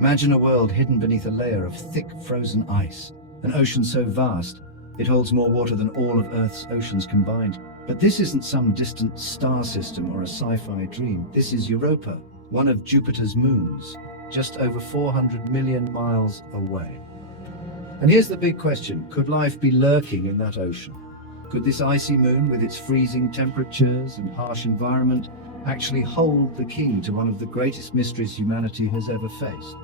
Imagine a world hidden beneath a layer of thick frozen ice, an ocean so vast it holds more water than all of Earth's oceans combined. But this isn't some distant star system or a sci-fi dream. This is Europa, one of Jupiter's moons, just over 400 million miles away. And here's the big question: could life be lurking in that ocean? Could this icy moon, with its freezing temperatures and harsh environment, actually hold the key to one of the greatest mysteries humanity has ever faced?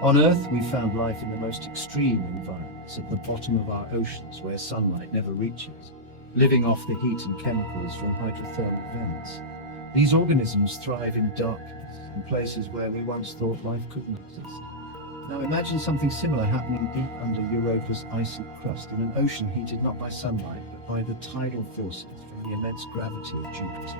On Earth, we found life in the most extreme environments, at the bottom of our oceans where sunlight never reaches, living off the heat and chemicals from hydrothermal vents. These organisms thrive in darkness, in places where we once thought life couldn't exist. Now imagine something similar happening deep under Europa's icy crust, in an ocean heated not by sunlight, but by the tidal forces from the immense gravity of Jupiter.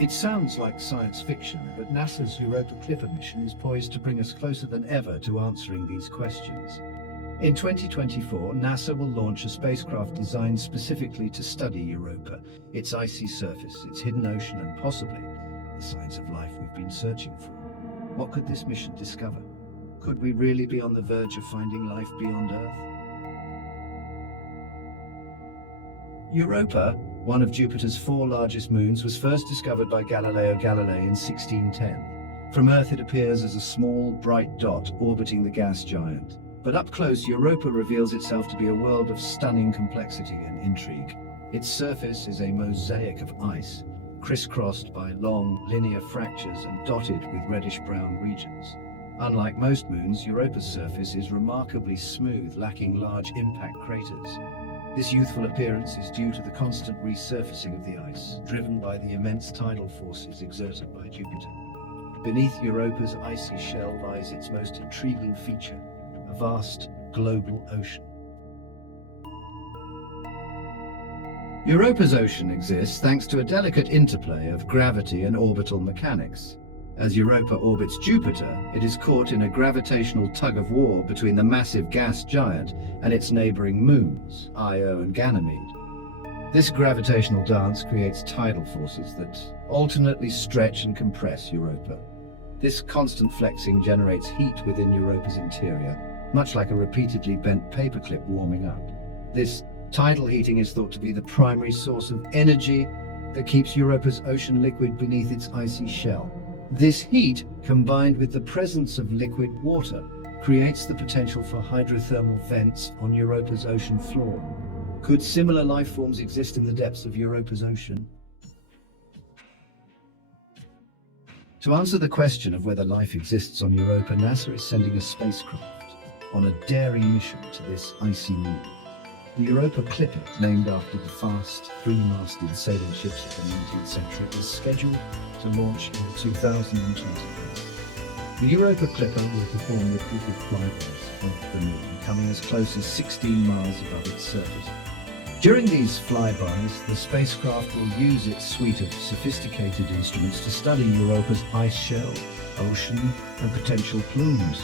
It sounds like science fiction, but NASA's Europa Clipper mission is poised to bring us closer than ever to answering these questions. In 2024, NASA will launch a spacecraft designed specifically to study Europa, its icy surface, its hidden ocean, and possibly the signs of life we've been searching for. What could this mission discover? Could we really be on the verge of finding life beyond Earth? Europa, one of Jupiter's 4 largest moons, was first discovered by Galileo Galilei in 1610. From Earth it appears as a small, bright dot orbiting the gas giant. But up close, Europa reveals itself to be a world of stunning complexity and intrigue. Its surface is a mosaic of ice, crisscrossed by long, linear fractures and dotted with reddish-brown regions. Unlike most moons, Europa's surface is remarkably smooth, lacking large impact craters. This youthful appearance is due to the constant resurfacing of the ice, driven by the immense tidal forces exerted by Jupiter. Beneath Europa's icy shell lies its most intriguing feature, a vast global ocean. Europa's ocean exists thanks to a delicate interplay of gravity and orbital mechanics. As Europa orbits Jupiter, it is caught in a gravitational tug-of-war between the massive gas giant and its neighboring moons, Io and Ganymede. This gravitational dance creates tidal forces that alternately stretch and compress Europa. This constant flexing generates heat within Europa's interior, much like a repeatedly bent paperclip warming up. This tidal heating is thought to be the primary source of energy that keeps Europa's ocean liquid beneath its icy shell. This heat, combined with the presence of liquid water, creates the potential for hydrothermal vents on Europa's ocean floor. Could similar life forms exist in the depths of Europa's ocean? To answer the question of whether life exists on Europa, NASA is sending a spacecraft on a daring mission to this icy moon. The Europa Clipper, named after the fast, three-masted sailing ships of the 19th century, is scheduled to launch in 2020. The Europa Clipper will perform repeated flybys of the moon, coming as close as 16 miles above its surface. During these flybys, the spacecraft will use its suite of sophisticated instruments to study Europa's ice shell, ocean, and potential plumes.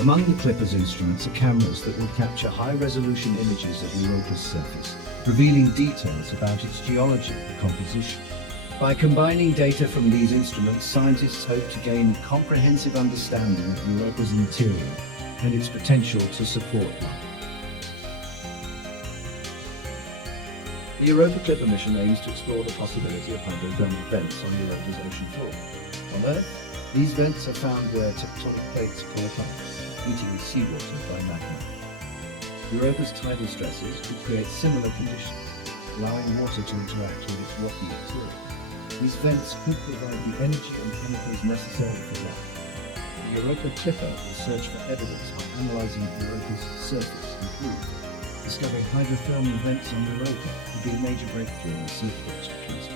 Among the Clipper's instruments are cameras that will capture high-resolution images of Europa's surface, revealing details about its geology and composition. By combining data from these instruments, scientists hope to gain a comprehensive understanding of Europa's interior and its potential to support life. The Europa Clipper mission aims to explore the possibility of hydrothermal vents on Europa's ocean floor. On Earth, these vents are found where tectonic plates pull apart, heating seawater by magma. Europa's tidal stresses could create similar conditions, allowing water to interact with its rocky exterior. These vents could provide the energy and chemicals necessary for life. The Europa Clipper will search for evidence by analyzing Europa's surface and fluid. Discovering hydrothermal vents on Europa could be a major breakthrough in research chemistry.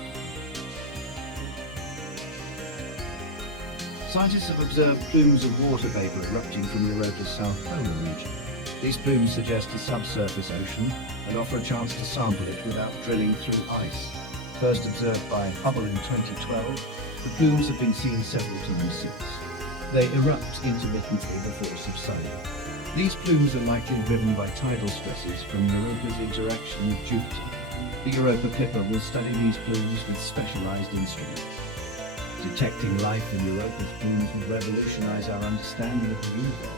Scientists have observed plumes of water vapor erupting from Europa's south polar region. These plumes suggest a subsurface ocean and offer a chance to sample it without drilling through ice. First observed by Hubble in 2012, the plumes have been seen several times since. They erupt intermittently before subsiding. These plumes are likely driven by tidal stresses from Europa's interaction with Jupiter. The Europa Clipper will study these plumes with specialized instruments. Detecting life in Europa's plumes will revolutionize our understanding of the universe.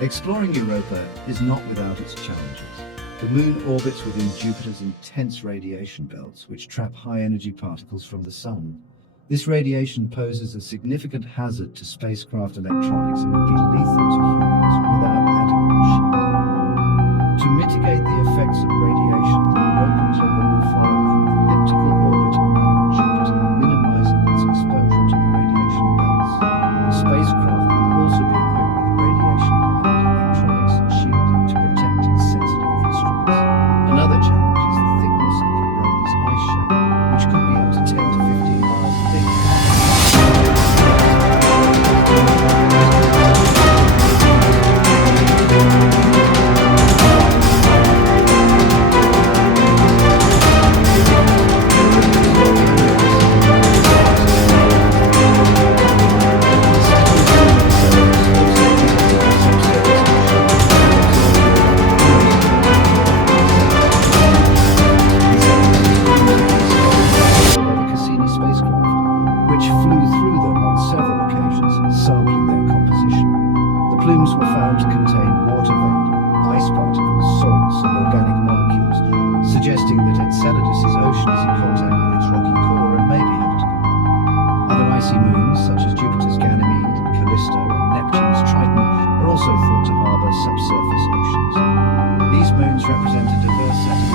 Exploring Europa is not without its challenges. The Moon orbits within Jupiter's intense radiation belts, which trap high-energy particles from the Sun. This radiation poses a significant hazard to spacecraft electronics and would be lethal to humans without adequate shielding. To mitigate the effects of radiation, the Europa Clipper will follow an elliptical orbit around Jupiter, minimizing its exposure to the radiation belts. The spacecraft will also be equipped with radiation-hardened electronics and shielding to protect its sensitive instruments. Another challenge is the thickness of Europa's ice shell, which could be up to 10 to 15 miles thick. The plumes were found to contain water vapor, ice particles, salts, and organic molecules, suggesting that Enceladus's ocean is in contact with its rocky core and may be habitable. Other icy moons, such as Jupiter's Ganymede and Callisto and Neptune's Triton, are also thought to harbor subsurface oceans. These moons represent a diverse set of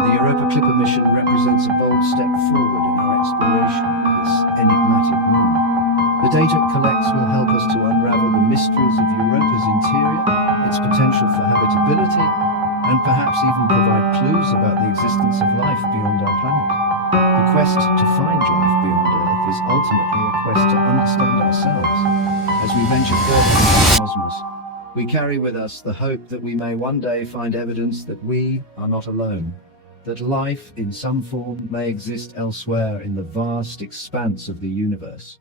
The Europa Clipper mission represents a bold step forward in our exploration of this enigmatic moon. The data it collects will help us to unravel the mysteries of Europa's interior, its potential for habitability, and perhaps even provide clues about the existence of life beyond our planet. The quest to find life beyond Earth is ultimately a quest to understand ourselves. As we venture further into the cosmos, we carry with us the hope that we may one day find evidence that we are not alone, that life in some form may exist elsewhere in the vast expanse of the universe.